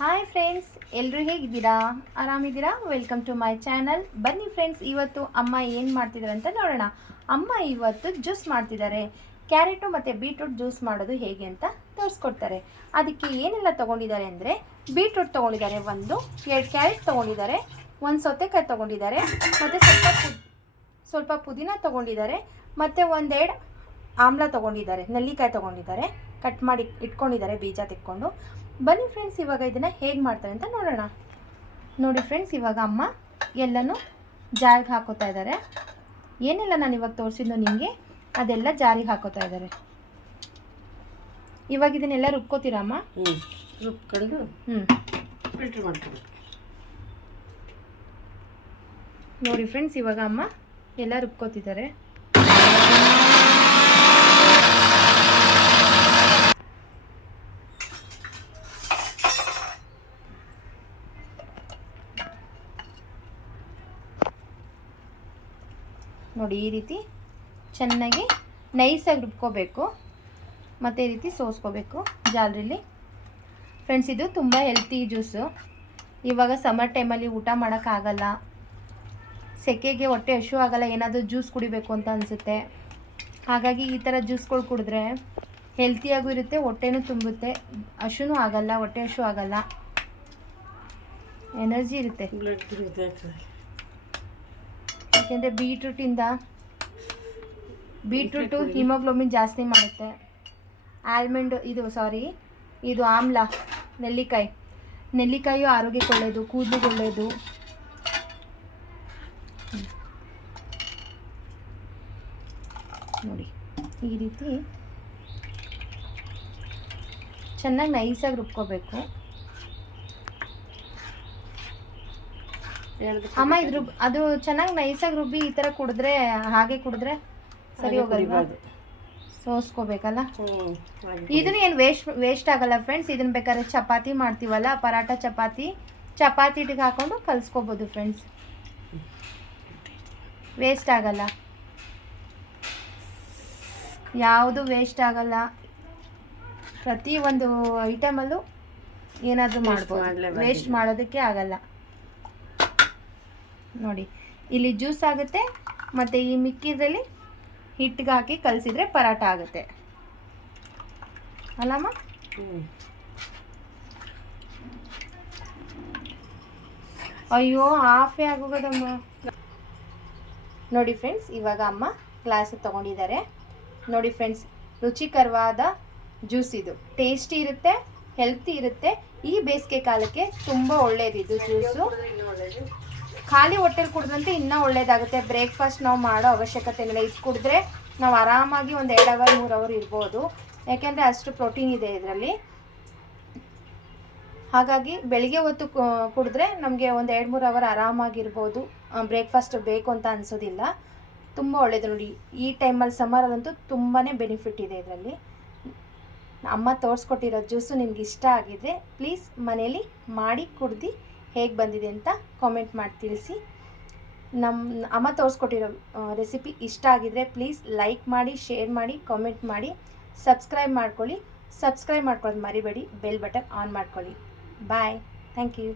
Hi friends ಎಲ್ಲರೂ ಹೇಗಿದ್ದೀರಾ? ಆರಾಮಿದ್ದೀರಾ? ವೆಲ್ಕಮ್ ಟು ಮೈ ಚಾನಲ್ ಬನ್ನಿ ಫ್ರೆಂಡ್ಸ್ ಇವತ್ತು ಅಮ್ಮ ಏನು ಮಾಡ್ತಿದ್ದಾರೆ ಅಂತ ನೋಡೋಣ. ಅಮ್ಮ ಇವತ್ತು ಜ್ಯೂಸ್ ಮಾಡ್ತಿದ್ದಾರೆ ಕ್ಯಾರೆಟು ಮತ್ತು ಬೀಟ್ರೂಟ್ ಜ್ಯೂಸ್ ಮಾಡೋದು ಹೇಗೆ ಅಂತ ತೋರಿಸ್ಕೊಡ್ತಾರೆ. ಅದಕ್ಕೆ ಏನೆಲ್ಲ ತೊಗೊಂಡಿದ್ದಾರೆ ಅಂದರೆ ಬೀಟ್ರೂಟ್ ತೊಗೊಂಡಿದ್ದಾರೆ ಒಂದು, ಎರಡು ಕ್ಯಾರೆಟ್ ತೊಗೊಂಡಿದ್ದಾರೆ, ಒಂದು ಸೌತೆಕಾಯಿ ತೊಗೊಂಡಿದ್ದಾರೆ, ಮತ್ತು ಸ್ವಲ್ಪ ಸ್ವಲ್ಪ ಪುದೀನ ತೊಗೊಂಡಿದ್ದಾರೆ, ಮತ್ತು ಒಂದೆರಡು ಆಮ್ಲ ತೊಗೊಂಡಿದ್ದಾರೆ, ನೆಲ್ಲಿಕಾಯಿ ತೊಗೊಂಡಿದ್ದಾರೆ ಕಟ್ ಮಾಡಿ ಇಟ್ಕೊಂಡಿದ್ದಾರೆ ಬೀಜ ತೆಕ್ಕೊಂಡು. ಬನ್ನಿ ಫ್ರೆಂಡ್ಸ್ ಇವಾಗ ಇದನ್ನು ಹೇಗೆ ಮಾಡ್ತಾರೆ ಅಂತ ನೋಡೋಣ. ನೋಡಿ ಫ್ರೆಂಡ್ಸ್ ಇವಾಗ ಅಮ್ಮ ಎಲ್ಲನೂ ಜಾರಿಗೆ ಹಾಕೋತಾ ಇದ್ದಾರೆ. ಏನೆಲ್ಲ ನಾನು ಇವಾಗ ತೋರಿಸಿದ್ದು ನಿಮಗೆ? ಅದೆಲ್ಲ ಜಾರಿಗೆ ಹಾಕೋತಾ ಇದ್ದಾರೆ. ಇವಾಗ ಇದನ್ನೆಲ್ಲ ರುಬ್ಕೋತೀರಾ ಅಮ್ಮ? ಹ್ಞೂ ರುಬ್ಕೊಂಡು ಹ್ಞೂ ಫಿಲ್ಟ್ರ್ ಮಾಡ್ಕೊಬೇಕು. ನೋಡಿ ಫ್ರೆಂಡ್ಸ್ ಇವಾಗ ಅಮ್ಮ ಎಲ್ಲ ರುಬ್ಕೋತಿದ್ದಾರೆ. ನೋಡಿ, ಈ ರೀತಿ ಚೆನ್ನಾಗಿ ನೈಸಾಗಿ ರುಬ್ಕೋಬೇಕು. ಮತ್ತು ಈ ರೀತಿ ಸೋಸ್ಕೋಬೇಕು ಜಾಲರಿಲಿ. ಫ್ರೆಂಡ್ಸ್ ಇದು ತುಂಬ ಹೆಲ್ತಿ ಜ್ಯೂಸು ಇವಾಗ ಸಮ್ಮರ್ ಟೈಮಲ್ಲಿ ಊಟ ಮಾಡೋಕ್ಕಾಗಲ್ಲ ಸೆಕೆಗೆ ಹೊಟ್ಟೆ ಹಶು ಆಗಲ್ಲ, ಏನಾದರೂ ಜ್ಯೂಸ್ ಕುಡಿಬೇಕು ಅಂತ ಅನಿಸುತ್ತೆ. ಹಾಗಾಗಿ ಈ ಥರ ಜ್ಯೂಸ್ಗಳು ಕುಡಿದ್ರೆ ಹೆಲ್ತಿಯಾಗೂ ಇರುತ್ತೆ, ಹೊಟ್ಟೆನೂ ತುಂಬುತ್ತೆ. ಹಶುನೂ ಆಗಲ್ಲ, ಹೊಟ್ಟೆ ಹಶು ಆಗಲ್ಲ. ಎನರ್ಜಿ ಇರುತ್ತೆ. ಯಾಕೆಂದರೆ ಬೀಟ್ರೂಟಿಂದ ಬೀಟ್ರೂಟು ಹಿಮೋಗ್ಲೋಬಿನ್ ಜಾಸ್ತಿ ಮಾಡುತ್ತೆ. ಆಲ್ಮಂಡ್ ಇದು ಸಾರಿ ಇದು ಆಮ್ಲ ನೆಲ್ಲಿಕಾಯಿ. ನೆಲ್ಲಿಕಾಯಿಯು ಆರೋಗ್ಯಕ್ಕೆ ಒಳ್ಳೆಯದು ಕೂದಲಿಗೆ ಒಳ್ಳೆಯದು ನೋಡಿ ಈ ರೀತಿ ಚೆನ್ನಾಗಿ ನೈಸಾಗಿ ರುಬ್ಕೋಬೇಕು. ಅಮ್ಮ ಇದು ರುಬ್ ಅದು ಚೆನ್ನಾಗಿ ನೈಸಾಗಿ ರುಬ್ಬಿ ಈ ಥರ ಕುಡಿದ್ರೆ ಹಾಗೆ ಕುಡಿದ್ರೆ ಸರಿ ಹೋಗಲ್ವಾ? ಸೋಸ್ಕೋಬೇಕಲ್ಲ? ಇದನ್ನ ಏನು ವೇಸ್ಟ್ ವೇಸ್ಟ್ ಆಗಲ್ಲ ಫ್ರೆಂಡ್ಸ್ ಇದನ್ನ ಬೇಕಾದ್ರೆ ಚಪಾತಿ ಮಾಡ್ತೀವಲ್ಲ ಪರಾಟ ಚಪಾತಿ. ಚಪಾತಿ ಹಿಟ್ಟಿಗೆ ಹಾಕೊಂಡು ಕಲಿಸ್ಕೋಬೋದು ಫ್ರೆಂಡ್ಸ್ ವೇಸ್ಟ್ ಆಗಲ್ಲ. ಯಾವುದು ವೇಸ್ಟ್ ಆಗಲ್ಲ. ಪ್ರತಿ ಒಂದು ಐಟಮಲ್ಲೂ ಏನಾದರೂ ಮಾಡ್ಬೋದು. ವೇಸ್ಟ್ ಮಾಡೋದಕ್ಕೆ ಆಗಲ್ಲ. ನೋಡಿ, ಇಲ್ಲಿ ಜ್ಯೂಸ್ ಆಗುತ್ತೆ, ಮತ್ತು ಈ ಮಿಕ್ಕಿದ್ರಲ್ಲಿ ಹಿಟ್ಟಿಗೆ ಹಾಕಿ ಕಲಸಿದ್ರೆ ಪರಾಟ ಆಗುತ್ತೆ. ಅಲ್ಲಮ್ಮ? ಅಯ್ಯೋ, ಆಫೇ ಆಗೋಗದಮ್ಮ. ನೋಡಿ ಫ್ರೆಂಡ್ಸ್ ಇವಾಗ ಅಮ್ಮ ಗ್ಲಾಸ್ ತೊಗೊಂಡಿದ್ದಾರೆ. ನೋಡಿ ಫ್ರೆಂಡ್ಸ್ ರುಚಿಕರವಾದ ಜ್ಯೂಸ್ ಇದು. ಟೇಸ್ಟಿ ಇರುತ್ತೆ ಹೆಲ್ತಿ ಇರುತ್ತೆ. ಈ ಬೇಸಿಗೆ ಕಾಲಕ್ಕೆ ತುಂಬ ಒಳ್ಳೇದು ಇದು ಜ್ಯೂಸು. ಖಾಲಿ ಹೊಟ್ಟೆಲಿ ಕುಡ್ದಂತೆ ಇನ್ನೂ ಒಳ್ಳೇದಾಗುತ್ತೆ. ಬ್ರೇಕ್ಫಾಸ್ಟ್ ನಾವು ಮಾಡೋ ಅವಶ್ಯಕತೆ ಇಲ್ಲ ಇದು ಕುಡಿದ್ರೆ ನಾವು ಆರಾಮಾಗಿ ಒಂದು ಎರಡು ಅವರ್, ಮೂರು ಅವರ್ ಇರ್ಬೋದು. ಯಾಕೆಂದರೆ ಅಷ್ಟು ಪ್ರೋಟೀನ್ ಇದೆ ಇದರಲ್ಲಿ. ಹಾಗಾಗಿ ಬೆಳಿಗ್ಗೆ ಹೊತ್ತು ಕುಡಿದ್ರೆ ನಮಗೆ ಒಂದು ಎರಡು, ಮೂರು ಅವರ್ ಆರಾಮಾಗಿರ್ಬೋದು. ಬ್ರೇಕ್ಫಾಸ್ಟ್ ಬೇಕು ಅಂತ ಅನಿಸೋದಿಲ್ಲ. ತುಂಬ ಒಳ್ಳೆಯದು ನೋಡಿ. ಈ ಟೈಮಲ್ಲಿ ಸಮ್ಮರಲ್ಲಂತೂ ತುಂಬಾ ಬೆನಿಫಿಟ್ ಇದೆ ಇದರಲ್ಲಿ. ಅಮ್ಮ ತೋರಿಸ್ಕೊಟ್ಟಿರೋ ಜ್ಯೂಸು ನಿಮ್ಗೆ ಇಷ್ಟ ಆಗಿದ್ರೆ ಪ್ಲೀಸ್ ಮನೇಲಿ ಮಾಡಿ ಕುಡ್ದು ಹೇಗೆ ಬಂದಿದೆ ಅಂತ ಕಾಮೆಂಟ್ ಮಾಡಿ ತಿಳಿಸಿ. ನಮ್ಮ ಅಮ್ಮ ತೋರಿಸ್ಕೊಟ್ಟಿರೋ ರೆಸಿಪಿ ಇಷ್ಟ ಆಗಿದ್ರೆ ಪ್ಲೀಸ್ ಲೈಕ್ ಮಾಡಿ ಶೇರ್ ಮಾಡಿ ಕಾಮೆಂಟ್ ಮಾಡಿ. ಸಬ್ಸ್ಕ್ರೈಬ್ ಮಾಡ್ಕೊಳ್ಳಿ. ಸಬ್ಸ್ಕ್ರೈಬ್ ಮಾಡ್ಕೊಳ್ಳೋದು ಮರಿಬೇಡಿ. ಬೆಲ್ ಬಟನ್ ಆನ್ ಮಾಡ್ಕೊಳ್ಳಿ. Bye thank you